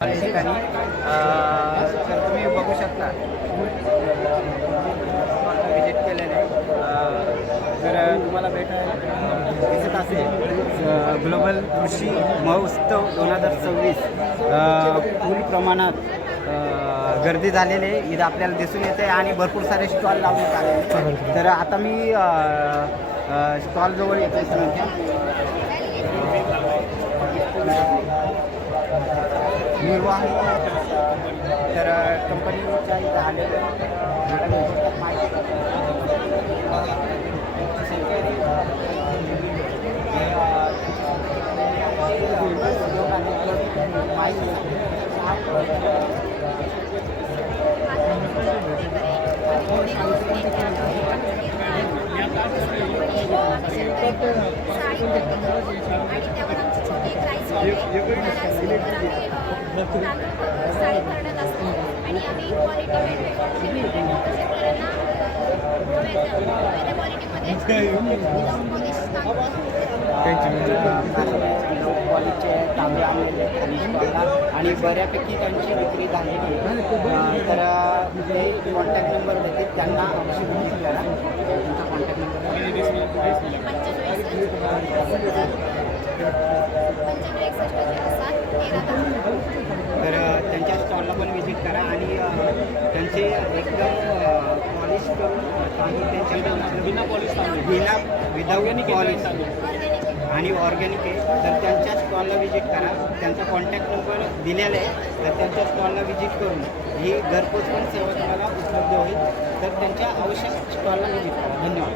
या ठिकाणी तर तुम्ही बघू शकता विजिट केलेलं आहे. जर तुम्हाला दिसत असेल ग्लोबल कृषी महोत्सव 2026 फुल प्रमाणात गर्दी झालेली आहे. इथं आपल्याला दिसून येते आणि भरपूर सारे स्टॉल लावण्यात आले. तर आता मी स्टॉलजवळ येतो निर्वाह तर कंपनीच्या इथं आलेलं साडी भरण्यात असतो आणि आम्ही क्वालिटी शेतकऱ्यांना क्वालिटीचे तांबे आणलेले आणि बऱ्यापैकी त्यांची विक्री झालेली आहे. तर ते कॉन्टॅक्ट नंबर देतील, त्यांना अवश्य विजिट करा. त्यांचा कॉन्टॅक्ट नंबर 9561 तर त्यांच्या स्टॉलला पण विजिट करा आणि त्यांचे एकदम पॉलिश करून त्यांच्या बिना पॉलिश विदाउट पॉलिश आणि ऑर्गॅनिक आहे. तर त्यांच्या स्टॉलला विजिट करा. त्यांचा कॉन्टॅक्ट नंबर दिलेला आहे. तर त्यांच्या स्टॉलला विजिट करून ही घरपोच पण सेवा तुम्हाला उपलब्ध होईल. तर त्यांच्या आवश्यक स्टॉलला विजिट करा. धन्यवाद.